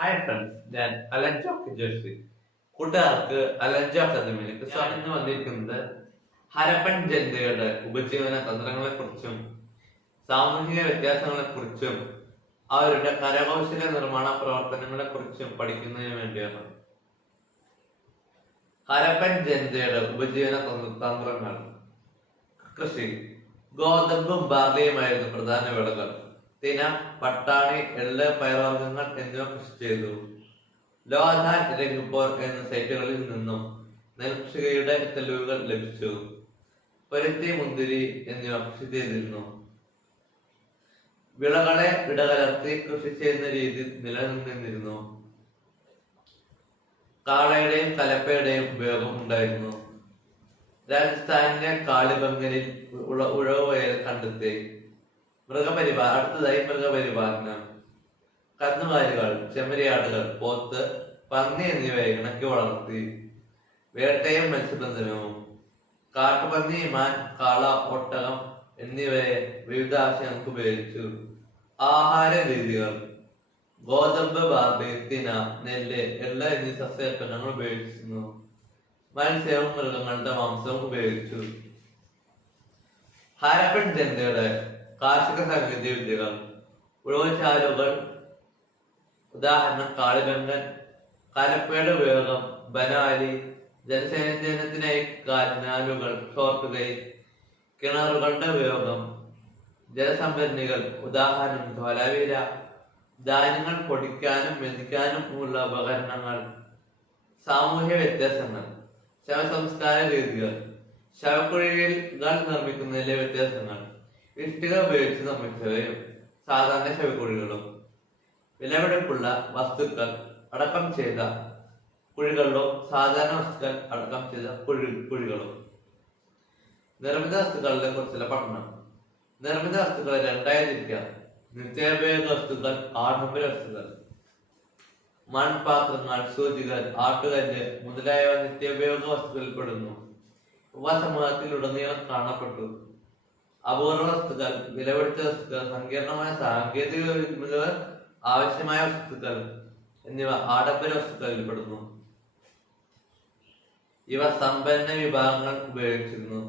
Hi friends, ഞാൻ അലൻജോ ജോഷി. കൂട്ടുകാർക്ക് അലൻജോ അക്കാദമിയിലേക്ക് സ്വാഗതം. വന്നിരിക്കുന്നത് ഹരപ്പൻ ജനതയുടെ ഉപജീവന തന്ത്രങ്ങളെ കുറിച്ചും സാമൂഹിക വ്യത്യാസങ്ങളെ കുറിച്ചും അവരുടെ കരകൗശല നിർമ്മാണ പ്രവർത്തനങ്ങളെ കുറിച്ചും പഠിക്കുന്നതിന് വേണ്ടിയാണ്. ഹരപ്പൻ ജനതയുടെ ഉപജീവന തന്ത്രങ്ങൾ: കൃഷി. ഗോതമ്പും ബാർലിയുമായിരുന്നു പ്രധാന വിളകൾ. തിന, പട്ടാണി, എള്ള്, പയർവർഗ്ഗങ്ങൾ എന്നിവ കൃഷി ചെയ്തു. ലോധാൻ, രംഗ്പൂർ എന്ന സൈറ്റുകളിൽ നിന്നും നെൽകൃഷിയുടെ തെളിവുകൾ ലഭിച്ചു. പരുത്തി, മുന്തിരി എന്നിവ കൃഷി ചെയ്തിരുന്നു. വിളകളെ ഇടകലർത്തി കൃഷി ചെയ്യുന്ന രീതി നിലനിന്നിരുന്നു. കാളയുടെയും കലപ്പയുടെയും ഉപയോഗം ഉണ്ടായിരുന്നു. രാജസ്ഥാനിലെ കാളിബംഗനിൽ ഉഴവ് വയൽ കണ്ടെത്തി. മൃഗപരിപാലനം. കന്നുകാലികൾ, ചെമ്മരിയാടുകൾ, പോത്ത്, പന്നി എന്നിവയെ ഇണക്കി വളർത്തി. വേട്ടയും മത്സ്യബന്ധനവും. കാട്ടുപന്നി, മാൻ, കാള, ഒട്ടകം എന്നിവയെ വിവിധ ആശയങ്ങൾക്ക് ഉപയോഗിച്ചു. ആഹാര രീതികൾ: ഗോതമ്പ്, ബാർലി, തിന, നെല്ല്, എള്ള എന്നീ സസ്യോൽപ്പന്നങ്ങൾ ഉപയോഗിച്ചിരുന്നു. മത്സ്യവും മൃഗങ്ങളുടെ മാംസവും ഉപയോഗിച്ചു. ഹാരപ്പൻ ജനതയുടെ കാർഷിക സാങ്കേതിക വിദ്യകൾ: ഉഴവുചാലുകൾ, ഉദാഹരണം കാളിബംഗൻ. കലപ്പയുടെ ഉപയോഗം: ബനാലി. ജലസേചനത്തിനായി കനാലുകൾ, ഷോർട്ടുകൈ. കിണറുകളുടെ ഉപയോഗം: ജലസംഭരണികൾ, ഉദാഹരണം ധോലാവീര. ധാന്യങ്ങൾ പൊടിക്കാനും മെതിക്കാനും ഉള്ള ഉപകരണങ്ങൾ. സാമൂഹ്യ വ്യത്യാസങ്ങൾ: ശവസംസ്കാര രീതികൾ. ശവക്കുഴികൾ നിർമ്മിക്കുന്നതിലെ വ്യത്യാസങ്ങൾ: ഇഷ്ടിക ഉപയോഗിച്ച് നിർമ്മിച്ചവയും സാധാരണ ശവക്കുഴികളും. വിലപിടിപ്പുള്ള വസ്തുക്കൾ അടക്കം ചെയ്ത കുഴികളിലും സാധാരണ വസ്തുക്കൾ അടക്കം ചെയ്ത കുഴികളും. നിർമ്മിത വസ്തുക്കളെ കുറിച്ചുള്ള പഠനം. നിർമ്മിത വസ്തുക്കളെ രണ്ടായി തിരിക്കാം: നിത്യോപയോഗ വസ്തുക്കൾ, ആഡംബര വസ്തുക്കൾ. മൺപാത്രങ്ങൾ, സൂചികൾ, ആട്ടുകല്ല് മുതലായവ നിത്യോപയോഗ വസ്തുക്കളിൽ പെടുന്നു. ഇവ സമൂഹത്തിലുടനീളം കാണപ്പെട്ടു. അപൂർവ വസ്തുക്കൾ, വിലപിടിച്ച വസ്തുക്കൾ, സങ്കീർണമായ സാങ്കേതിക വിദ്യകൾ ആവശ്യമായ വസ്തുക്കൾ എന്നിവ ആഡംബര വസ്തുക്കളിൽ പെടുന്നു. ഇവ സമ്പന്ന വിഭാഗങ്ങൾ ഉപയോഗിച്ചിരുന്നു.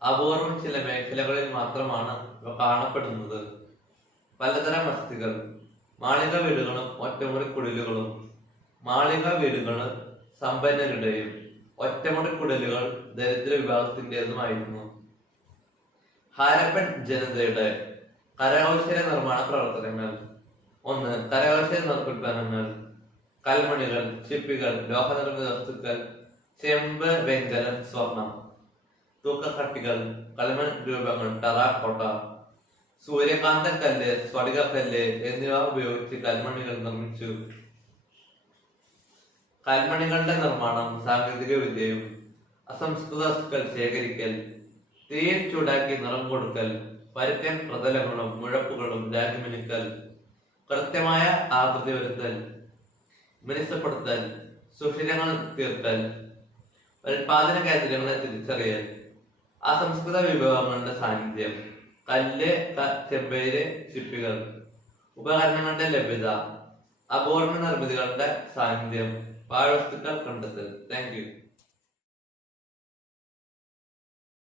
അപൂർവം ചില മേഖലകളിൽ മാത്രമാണ് ഇവ കാണപ്പെടുന്നത്. പലതരം വസ്തുക്കൾ: മാളിക വീടുകളും ഒറ്റമുറി കുടിലുകളും. മാളിക വീടുകൾ സമ്പന്നരുടെയും ഒറ്റമുറി കുടിലുകൾ ദരിദ്ര വിഭാഗത്തിൻ്റെതുമായിരുന്നു. ഹാരപ്പൻ ജനതയുടെ കരകൗശല നിർമ്മാണ പ്രവർത്തനങ്ങൾ: 1. കരകൗശല ഉൽപ്പന്നങ്ങൾ: കൽമണികൾ, ചിപ്പികൾ, ലോഹനിർമ്മിത വസ്തുക്കൾ, ചെമ്പ്, വെങ്കലം, സ്വർണം. തൂക്കക്കട്ടികൾ, കളിമൺ രൂപങ്ങൾ, ടെറാക്കോട്ട. സൂര്യകാന്തക്കല്ല്, സ്ഫടികക്കല്ല് എന്നിവ ഉപയോഗിച്ച് കൽമണികൾ നിർമ്മിച്ചു. കൽമണികളുടെ നിർമ്മാണം സാങ്കേതിക വിദ്യയും. അസംസ്കൃത വസ്തുക്കൾ ശേഖരിക്കൽ. തീയിൽ ചൂടാക്കി നിറം കൊടുക്കൽ. പരുക്കൻ പ്രതലങ്ങളും മുഴപ്പുകളും രാഗിമിനുക്കൽ. കൃത്യമായ ആകൃതി വരുത്തൽ. മിനുസപ്പെടുത്തൽ. സുഷിരങ്ങൾ തീർക്കൽ. ഉൽപാദന കേന്ദ്രങ്ങളെ തിരിച്ചറിയൽ. അസംസ്കൃത വിഭവങ്ങളുടെ സാന്നിധ്യം. കല്ല്, ചെമ്പേര്, ചിപ്പികൾ. ഉപകരണങ്ങളുടെ ലഭ്യത. അപൂർണ നിർമ്മിതികളുടെ സാന്നിധ്യം. പാഴ്വസ്തുക്കൾ കണ്ടെത്തൽ. Thank you.